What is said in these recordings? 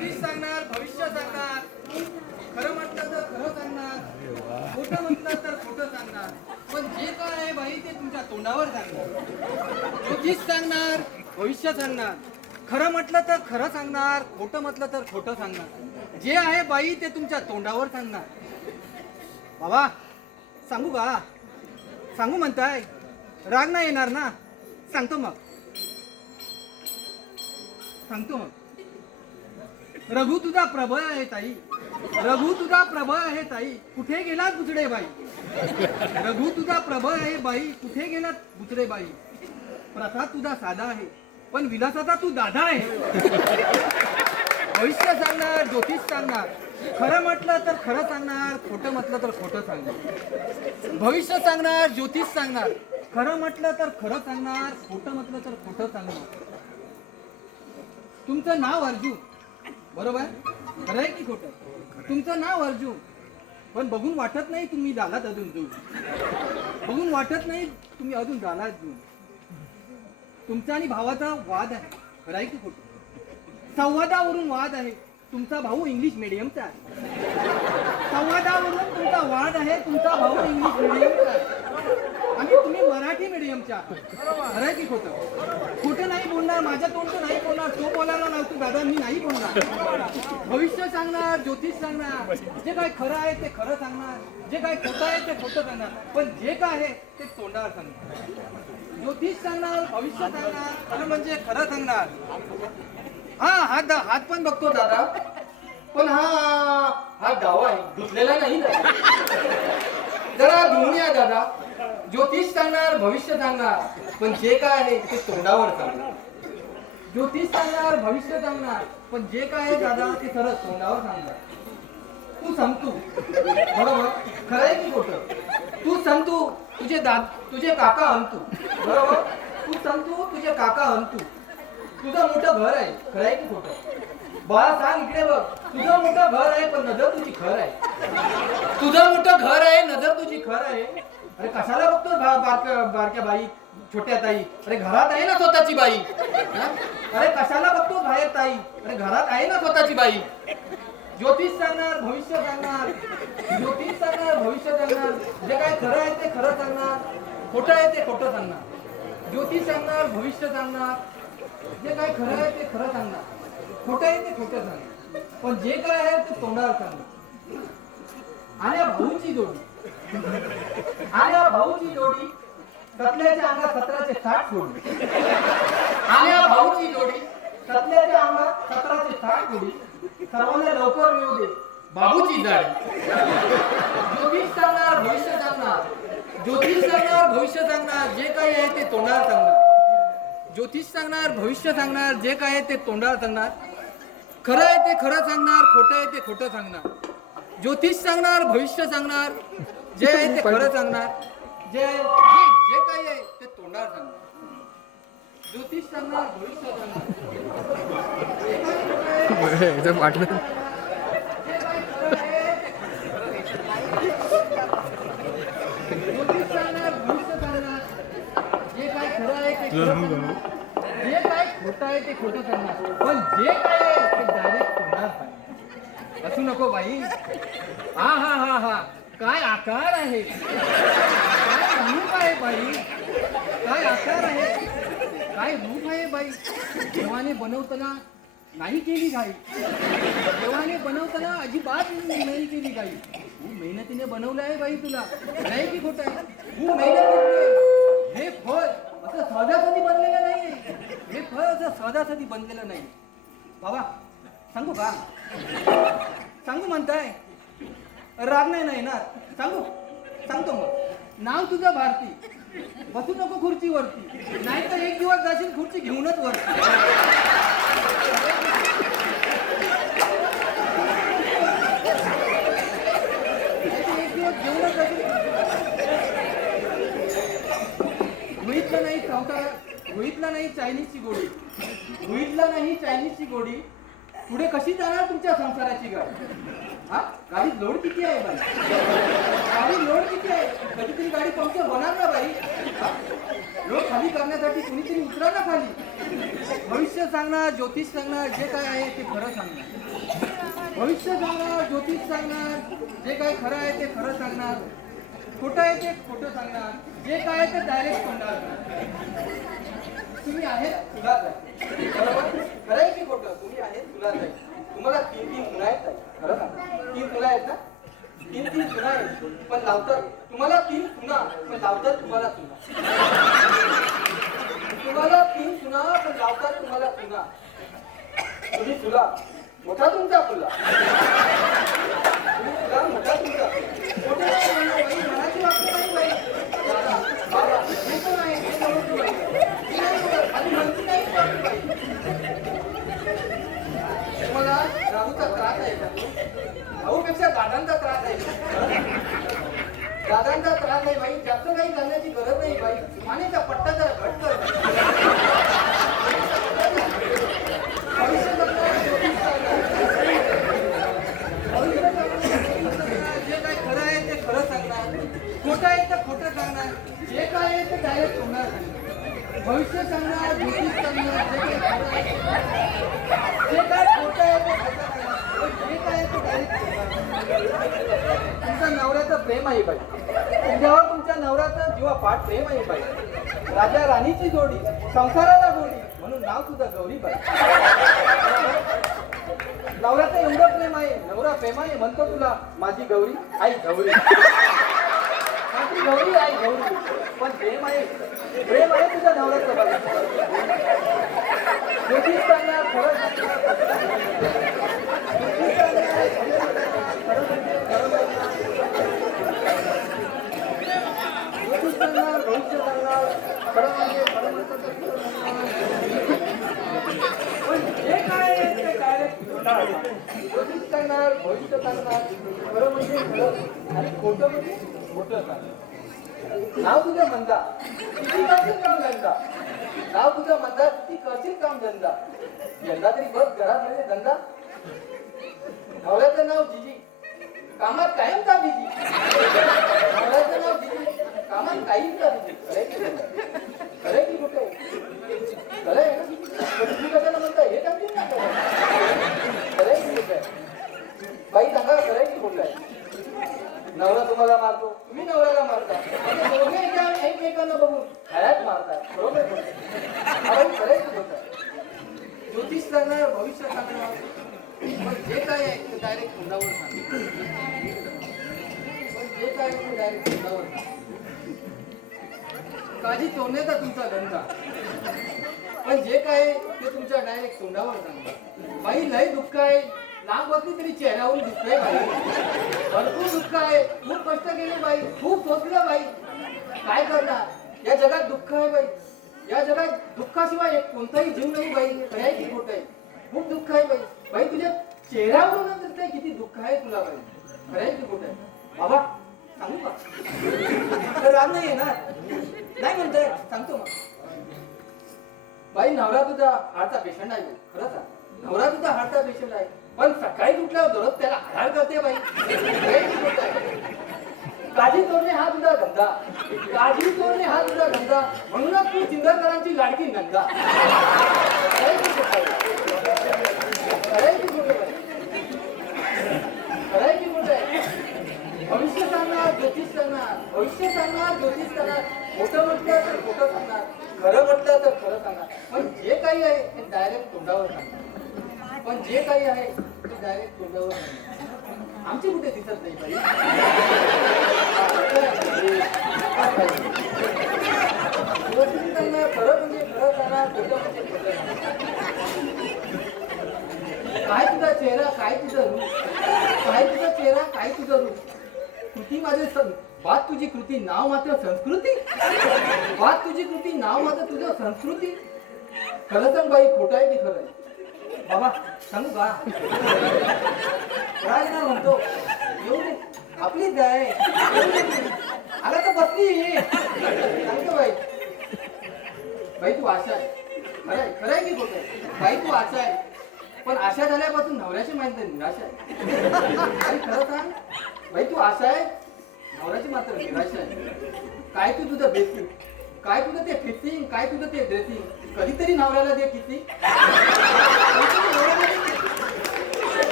ज्योतिष सांगणार, भविष्य सांगणार, खरं म्हटलं तर खरं सांगणार, खोटं म्हटलं तर खोटं सांगणार, पण जे काय आहे बाई ते तुमच्या तोंडावर सांगणार. ज्योतिष सांगणार, भविष्य सांगणार, खरं म्हटलं तर खरं सांगणार, खोटं म्हटलं तर खोटं सांगणार, जे आहे बाई ते तुमच्या तोंडावर सांगणार. बाबा सांगू का? सांगू म्हणताय, राग नाही येणार ना? सांगतो मग, सांगतो मग. रघु तुझा प्रबळ आहे ताई, रघु तुझा प्रबळ आहे ताई, कुठे गेलात बुचडे बाई? रघु तुझा प्रबळ आहे बाई, कुठे गेलात बुचडे बाई? प्रसाद तुझा साधा आहे, पण विलासाचा तू दादा आहे. भविष्य सांगणार, ज्योतिष सांगणार, खरं म्हटलं तर खरं सांगणार, खोटं म्हटलं तर खोटं सांगणार. भविष्य सांगणार, ज्योतिष सांगणार, खरं म्हटलं तर खरं सांगणार, खोटं म्हटलं तर खोटं सांगणार. तुमचं नाव अर्जुन, बरोबर? खरं आहे की खोटं? तुमचं नाव अर्जुन, पण बघून वाटत नाही तुम्ही झालात अजून जून. बघून वाटत नाही तुम्ही अजून झालात जून. तुमचा आणि भावाचा वाद आहे, खरं आहे की खोटं? संवादावरून वाद आहे, तुमचा भाऊ इंग्लिश मिडियमचा आहे. संवादावरून तुमचा वाद आहे, तुमचा भाऊ इंग्लिश मिडियमचा आहे आणि तुम्ही मराठी मिडियमच्या. खरं आहे की खोटं? खोटं नाही बोलणार, माझ्या तोंडचं नाही बोलणार, तो बोलायला लावतो दादा, मी नाही बोलणार. भविष्य सांगणार, ज्योतिष सांगणार, जे काय खरं आहे ते खरं सांगणार, जे काय खोटं आहे ते खोटं सांगणार, पण जे काय आहे ते तोंडावर सांगणार. ज्योतिष सांगणार, भविष्य सांगणार, खरं म्हणजे खरं सांगणार. हा हात पण बघतो दादा, पण हा डावा आहे, धुतलेला नाही ना. जरा धुवून या दादा. ज्योतिष सांगणार, भविष्य सांगणार, पण जे काय आहे ते तोंडावर सांगणार. ज्योतिष सांगणार, भविष्य सांगणार, पण जे काय आहे दादा ते खरं तोंडावर सांगणार. तू सांगतो, बरोबर? खरं आहे की खोटं? तू सांगतो, तुझे काका आणतो, बरोबर? तू सांगतो तुझे काका आणतो. तुझं मोठं घर आहे, खरं आहे की खोटं? बाळा सांग, इकडे बघ. तुझं मोठं घर आहे पण नजर तुझी खर आहे. तुझं मोठं घर आहे, नजर तुझी खर आहे. अरे कशाला बघतो बारक्या बाई, छोट्या ताई? अरे घरात आहे ना स्वतःची बाई. अरे कशाला बघतो बाहेर ताई? अरे घरात आहे ना स्वतःची बाई. ज्योतिष सांगणार, भविष्य सांगणार, ज्योतिष सांगणार, भविष्य सांगणार, जे काय खरं आहे ते खरं सांगणार, खोटं आहे ते खोटं सांगणार. ज्योतिष सांगणार, भविष्य सांगणार, जे काय खरं आहे ते खरं सांगणार, खोटं आहे ते खोटं सांगणार, पण जे काय आहे ते तोंडावर सांगणार. आणि भाऊची जोडी, आणि भाऊची जोडी, कतल्याच्या अंगात 17चे 60 जोडी. आणि भाऊची जोडी, कतल्याच्या अंगात 17चे 60 जोडी. सर्वांना लवकर मिळू दे बाबूची जाडी. ज्योतिष सांगणार, भविष्य सांगणार, ज्योतिष सांगणार, भविष्य सांगणार, जे काही आहे ते तोंडावर सांगणार. ज्योतिष सांगणार, भविष्य सांगणार, जे काय आहे ते तोंडावर सांगणार. खरं आहे ते खरं सांगणार, खोटं आहे ते खोटं सांगणार. ज्योतिष सांगणार, भविष्य सांगणार, जे आहे ते खरं सांगणार, जे काही आहे ते तोंडावर सांगणार. ज्योतिष सांगणार, भविष्य सांगणार, वाटलं ज्योतिष सांगणार, भविष्य सांगणार, जे काय खरं आहे ते खरं सांगणार, जे काय खोटं आहे ते खोटं सांगणार, पण जे काय आहे ते डायरेक्ट तोंडावर सांगणार. असू नको बाई. हा काय आकार आहे, काय रूप आहे बाई, काय आकार आहे, काय रूप आहे बाई. देवाने बनवताना नाही केली घाई, देवाने बनवताना अजिबात नाही केली घाई. तू मेहनतीने बनवलं आहे बाई तुला, नाही की खोटं आहे? तू मेहनत करते, हे फळ असं सहजासहजी बनलेलं नाही, हे फळ असं सहजासहजी बनलेलं नाही. बाबा सांगू का? सांगू म्हणताय, राग नाही ना येणार? सांगतो मग. नाव तुझं भारती, बसू नको खुर्चीवरती, नाही तर एक दिवस जाशील खुर्ची घेऊनच वरती. एक दिवस घेऊनच जाशील. होईतला नाही सावकार, होईतला नाही चायनीजची गोडी, होईतला नाही चायनीजची गोडी. पुढे कशी जाणार तुमच्या संसाराची गाडी? हा गाडी लोड किती आहे बाई? गाडी लोड किती आहे? कधीतरी गाडी पंक्चर होणार ना बाई? लोड खाली करण्यासाठी कुणीतरी उतरा ना खाली. भविष्य सांगणार, ज्योतिष सांगणार, जे काय आहे ते खरं सांगणार. भविष्य सांगणार, ज्योतिष सांगणार, जे काय खरं आहे ते खरं सांगणार, खोटं आहे ते खोटं सांगणार, जे काय आहे ते डायरेक्ट सांगणार. तुम्ही आहेत तुलाच आहे, बरोबर? खरं आहे की खोटं? तुम्ही आहेत तुलाच आहे. तुम्हाला 3 मुलं आहेत ताई, खरं सांगा. 3 मुलं आहेत ना? 3 सुना आहेत, पण लावतात तुम्हाला 3 सुना, पण लावतात तुम्हाला सुना. तुम्हाला 3 सुना, पण लावतात तुम्हाला सुना. तुम्ही तुला मोठा तुमचा फुला, तुम्ही तुला मोठा तुमचा मोठे मनाची वाक्य नाही बाई. दादा बाबा हे पण आहे, हे समजतो बाई. मी नाही बोलत, आणि म्हणती नाही वाटत बाई. तुम्हाला राहूचा त्रास आहे का? भाऊपेक्षा दादांचा त्रास आहे. दादांचा त्रास आहे बाई. जास्त काही करण्याची गरज नाही बाई. मानेचा पट्टा जरा घट कर. जे काय खरं आहे ते खरं सांगणार, खोटं आहे ते खोटं सांगणार, जे काय आहे ते डायरेक्ट होणार. भविष्य सांगणार, ज्योतिष सांगणार, जे काय खोटं आहे ते खोटं सांगणार, जे काय आहे ते डायरेक्ट होणार. तुमच्या नवऱ्याचं प्रेम आहे बाई. तुमच्यावर तुमच्या नवऱ्याचं जीवापाठ प्रेम आहे बाई. राजा राणीची जोडी, संसाराला गोडी, म्हणून नाव तुझं गौरीबाई. नवऱ्याचं एवढं प्रेम आहे, नवरा प्रेमाने म्हणतो तुला माझी गौरी आई गौरी, माझी गौरी आई गौरी. पण प्रेम आहे तुझ्या नवऱ्याचं बघा. ज्योतिष सांगणार खरं ज्योतिष सांगणार, भविष्य सांगणार, खरं म्हणजे खरं पण जे काय आहे ते डायरेक्ट ज्योतिष सांगणार, भविष्य सांगणार, खरं म्हणजे खरं आणि खोटं म्हणजे खोटं सांगणार. नाव तुझं म्हणता किती करशील काम धंदा, नाव तुझं म्हणता किती करशील काम धंदा. यंदा तरी बघ घरात म्हणजे धंदा. नवऱ्याचं नाव जिजी, कामात कायमचा बिजी. नवऱ्याचं नाव जिजी, कामात कायमचा बिजी. खरंय की कुठे खरंय ना? तुम्ही कशाला म्हणता हे टाकतील ना? खरंय की कुठे बाई सांगा, खरंय की कुठे आहे? नवरा तुम्हाला मारतो, तुम्ही नवऱ्याला मारता, दोघे एकमेकांना बघून हयात मारतात. बरोबर खरंय की कुठे? ज्योतिष सांगणार, भविष्य सांगणार, पण जे काय आहे ते डायरेक्ट तोंडावर सांगणार. पण जे काय आहे ते डायरेक्ट तोंडावर सांगणार. काळजी चोरण्याचा तुमचा धंदा, पण जे काय आहे ते तुमच्या डायरेक्ट तोंडावर सांगणार. बाई लय दुःख आहे, लांब बसली तरी चेहऱ्यावरून दिसतंय बाई. भरपूर दुःख आहे, खूप कष्ट केले बाई, खूप सोचलं बाई, काय करणार? या जगात दुःख आहे बाई. या जगात दुःखाशिवाय एक कोणताही जीव नाही बाई. खरंय की खोटं आहे? खूप दुःख आहे बाई. बाई तुझ्या चेहऱ्यावरून दिसतंय किती दुःख आहे तुला बाई. खरंय की खोटं आहे? बाबा सांगू का? राग नाही येणार, नाही म्हणतोय, सांगतो मग. बाई नवरा तुझा हार्टचा पेशंट आहे. खरं सांग, नवरा तुझा हार्टचा पेशंट आहे, पण सकाळी उठल्यावर दररोज त्याला आधार करते बाई. काळजी चोरणे हा तुझा धंदा, काळजी चोरणे हा तुझा धंदा, म्हणूनच तू चिंदरकरांची लाडकी नंदा. खरंय की खोटं? खरंय की खोटं? खरंय की खोटं? भविष्य सांगणार, ज्योतिष सांगणार, भविष्य सांगणार, ज्योतिष सांगणार, खोटं म्हटलं तर खोटं सांगणार, खरं म्हटलं तर खरं सांगणार. पण जे काही आहे ते डायरेक्ट तोंडावर सांगणार. पण जे काही आहे ते डायरेक्ट तोंडावर सांगणार. आमची कुठे दिसत नाही बाई. ज्योतिष सांगणार, खरं म्हणजे खरं सांगणार, खोटं म्हणजे खोटं सांगणार. काय तुझा चेहरा, काय तुझं रूप, काय तुझा चेहरा, काय तुझं रूप. कृती माझे बात तुझी कृती, नाव मात्र संस्कृती. बात तुझी कृती, नाव मात्र तुझं संस्कृती. खरं सांग बाई, खोटं आहे की खरं आहे? बाबा सांगू का? काय ना म्हणतो येऊ दे, आपलीच आहे. आला तर बसली. सांगतो बाई, बाई तू आशा आहे. खरंय, खरंय की खोटं आहे? बाई तू आशा आहे, पण आशा झाल्यापासून नवऱ्याची माहिती निराशा आहे. खरं सांग बाई, तू आशा आहे, नवऱ्याची मात्र निराशा आहे. काय तू तुझं बेसिंग, काय तुझं ते फिटिंग, काय तुझं ते ड्रेसिंग, कधीतरी नवऱ्याला दे किती.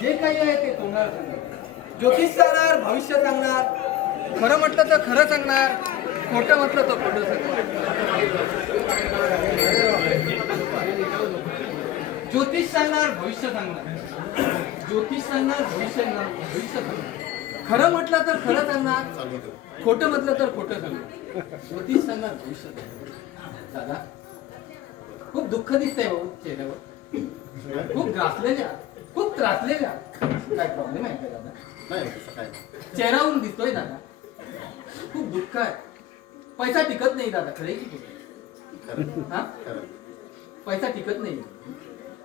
जे काही आहे ते तोंडावर सांगणार. ज्योतिष सांगणार, भविष्य सांगणार, खरं म्हटलं तर खरं सांगणार, खोटं म्हटलं तर खोटं सांगणार. ज्योतिष सांगणार, भविष्य सांगणार, ज्योतिष सांगणार, भविष्य सांगणार, खरं म्हटलं तर खरं सांगणार, खोटं म्हटलं तर खोटं सांगणार. ज्योतिष सांगणार, भविष्य सांगणार. दादा खूप दुःख दिसतंय हो चेहऱ्यावर, खूप ग्रासलेल्या, खूप त्रासलेल्या. काय प्रॉब्लेम आहे का दादा? नाही तसं काय चेहऱ्यावरून दिसतोय दादा, खूप दुःख आहे. पैसा टिकत नाही दादा, खरे की खोटं? हा, पैसा टिकत नाही.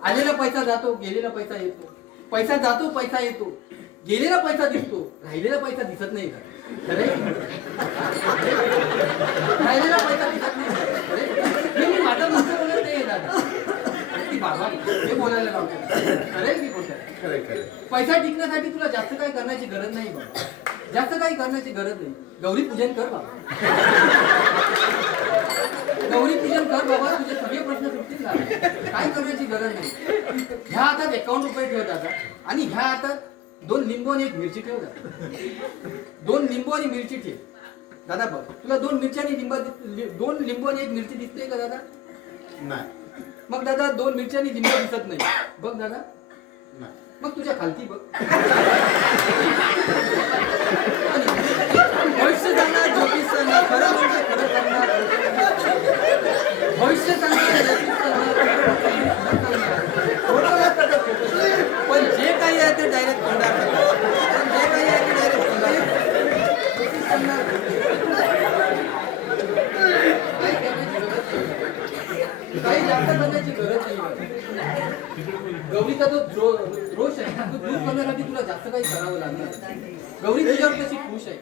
आलेला पैसा जातो, गेलेला पैसा येतो. पैसा जातो, पैसा येतो, गेलेला पैसा दिसतो, राहिलेला पैसा दिसत नाही. खरे राहिलेला पैसा दिसत नाही. मी माझं मुद्दे बोलत नाही दादा, ती बाबा हे बोलायला लावतो. खरे की खोटं? पैसा टिकण्यासाठी तुला जास्त काही करण्याची गरज नाही बाबा, जास्त काही करण्याची गरज नाही. गौरी पूजन कर बाबा, गौरी पूजन कर बाबा, तुझे सगळे प्रश्न सुटतील ना. काय करण्याची गरज नाही. ह्या हातात 51 रुपये ठेव दादा, आणि ह्या हातात 2 लिंबू आणि 1 मिरची ठेव दादा. 2 लिंबू आणि मिरची ठेव दादा. बघ तुला 2 मिरची आणि 2 लिंबू आणि 1 मिरची दिसते का दादा? नाही. मग दादा 2 मिरची आणि लिंबू दिसत नाही. बघ दादा, नाही. मग तुझ्या खालती बघ. भविष्य सांगणार, ज्योतिष सांगणार, खरं म्हणजे खरं सांगणार, भविष्य सांगणार, ज्योतिष सांगणार, पण जे काही आहे ते डायरेक्ट तोंडावर सांगणार. जे काही आहे ते डायरेक्ट तोंडावर सांगणार. काही जास्त करण्याची गरज नाही. गौरीचा जो रोष आहे तो दूर करण्यासाठी तुला जास्त काही करावं लागणार. गौरी तुझ्यावर कशी खुश आहे.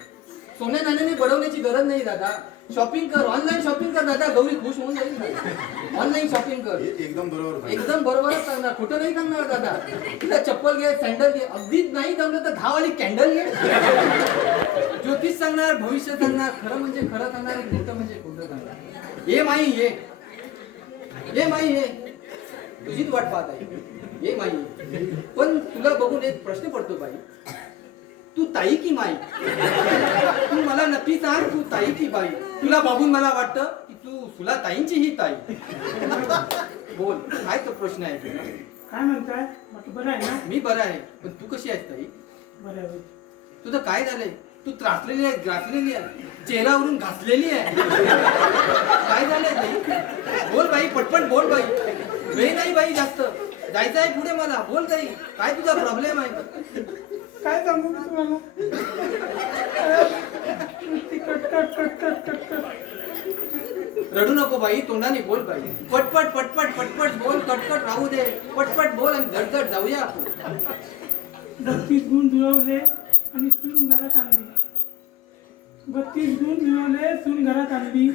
सोन्या नाण्याने बडवण्याची गरज नाही दादा. शॉपिंग कर, ऑनलाईन शॉपिंग कर दादा, गौरी खुश होऊन जाईल. ऑनलाईन शॉपिंग कर. एकदम बरोबर, एकदम बरोबरच सांगणार, खोटं नाही सांगणार दादा. तिला चप्पल घे, सँडल घे, अगदीच नाही जमलं तर 10 वाली कॅन्डल घे. ज्योतिष सांगणार, भविष्य सांगणार, खरं म्हणजे खरं सांगणार, खोटं म्हणजे खोटं सांगणार. ये माई ये, ये माई ये, तुझीच वाट पाहत आहे. ये माई ये. पण तुला बघून एक प्रश्न पडतो बाई, तू ताई की माई? तू मला नक्की सांग, तू ताई की बाई? तुला बघून मला वाटतं की तू तुला ताईंची ही ताई. बोल काय तो प्रश्न आहे तुला? काय म्हणताय? बाकी बरं आहे ना? मी बरं आहे, पण तू कशी आहेस ताई? बरं आहे. तुझं काय झालंय? तू त्रासलेली आहे, ग्रासलेली आहे, चेहऱ्यावरून घासलेली आहे. काय झालंय ताई? बोल बाई, पटपट बोल बाई. वेळ नाही बाई जास्त, जायचं आहे पुढे मला. बोल ताई, काय तुझा प्रॉब्लेम आहे? काय सांगू मी तुम्हाला? नुसती कटकट कटकट कटकट. रडू नको बाई, तोंडाने बोल बाई. पटपट पटपट पटपट बोल, कटकट राहू दे. पटपट बोल आणि झटझट जाऊया आपण. 32 गुण जुळवले आणि सून घरात आणली. 32 गुण जुळवले, सून घरात आणली,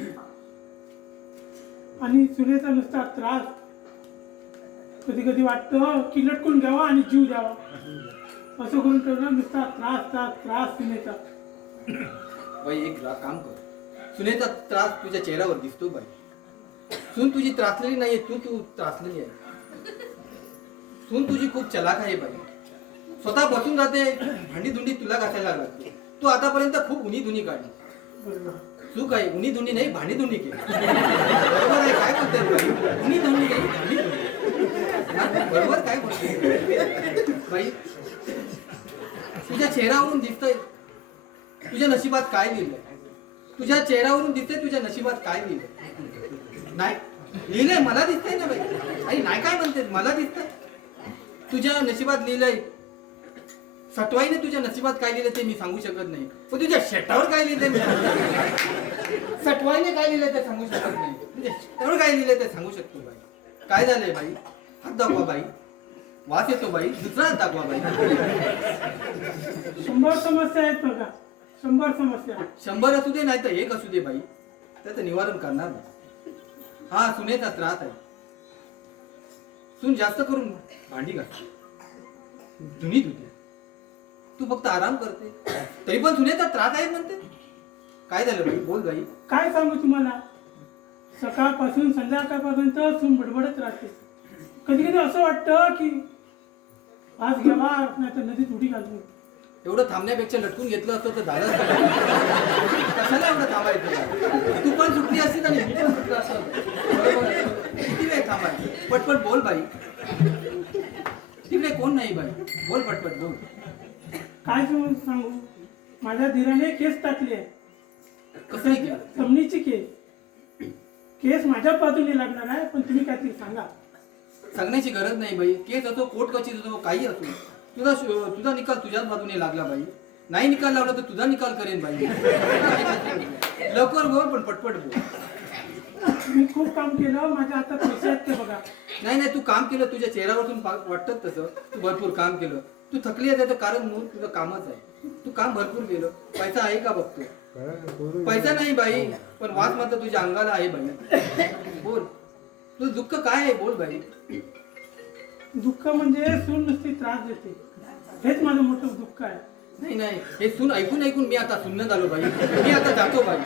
आणि सुनेचा नुसता त्रास. कधी कधी वाटतं की लटकून घ्यावा आणि जीव द्यावा. असं करून ठेवलं, नुसता त्रास त्रास त्रास सुनेचा. बाई एक काम कर, सुनेचा त्रास तुझ्या चेहऱ्यावर दिसतो बाई. सून तुझी त्रासलेली नाहीये, तू त्रासलेली आहे. सून तुझी खूप चलाक आहे बाई. स्वतः बसून जाते, भांडी धुंडी तुला घासायला लागते. तू आतापर्यंत खूप उनी धुनी काढली. चूक आहे, उनी धुनी नाही भांडी धुंडी केली. बरोबर आहे, काय बोलते बाई? उनी धुनी नाही भांडी धुंडी. बरोबर काय बोलते बाई? तुझ्या चेहऱ्यावरून दिसतंय तुझ्या नशिबात काय लिहिलंय. तुझ्या चेहऱ्यावरून दिसतंय तुझ्या नशिबात काय लिहिलंय. नाही लिहिलंय, मला दिसतंय ना बाई. आणि नाही काय म्हणते, मला दिसतंय तुझ्या नशिबात लिहिलंय. सटवाईने तुझ्या नशिबात काय लिहिलं ते मी सांगू शकत नाही, पण तुझ्या शेटावर काय लिहिलंय सटवाईने काय लिहिलंय ते सांगू शकत नाही. तुझ्या शेटावर काय लिहिलंय ते सांगू शकतो बाई. काय झालंय बाई? हात दाखवा बाई. वास येतो बाई, दुसरा हात दाखवा बाई. 100 समस्या आहेत बघा, 100 समस्या. 100 असू दे नाही तर 1 असू दे बाई, त्याचं निवारण करणार नाही. हा सुनेचा त्रास आहे. सून जास्त करून भांडी घालते, धुनी धुते, तू फक्त आराम करते, तरी पण सुनेचा त्रास आहे म्हणते. काय झालं बाई? बोल बाई. काय सांगू तुम्हाला? सकाळपासून संध्याकाळपर्यंत सून बडबडत राहते. कधी कधी असं वाटतं की आज घ्यावा नाही तर नदीत उडी घालू. एवढं थांबण्यापेक्षा लटकून घेतलं असतं तर झालं असतं. कशाला एवढं थांबायचं? तू पण सुटली असती आणि मी पण सुटलं असतं. बरोबर आहे. किती वेळ थांबायचं? पटपट बोल बाई. तिकडे कोण नाही बाई, बोल पटपट बोल. काय सांगू, माझ्या धीराने केस टाकली आहे. कसं केलं? समनीची केस माझ्या बाजूने लागणार आहे, पण तुम्ही काहीतरी सांगा. सांगण्याची गरज नाही बाई. केस असो, कोर्ट कचेरी असो, काही असो, तुझा निकाल तुझ्याच बाजूने लागला बाई. नाही निकाल लावला तर तुझा निकाल करेन बाई. लवकर बोल पण पटपट बोल. मी खूप काम केलं, माझ्या हातात पैसे आहेत ते बघा. नाही तू काम केलं, तुझ्या चेहऱ्यावरून वाटत तसं. तू भरपूर काम केलं. तू थकली आहे त्याचं कारण मूळ तुझं कामच आहे. तू काम भरपूर केलं. पैसा आहे का बघतो? पैसा नाही बाई, पण वास मात्र तुझ्या अंगाला आहे बाई. बोल, तुझं दुःख काय आहे बोल बाई. दुःख म्हणजे सून नुसती त्रास देते, हेच माझं मोठं दुःख आहे. नाही हे सून ऐकून मी आता सुन्न झालो बाई. मी आता जातो बाई.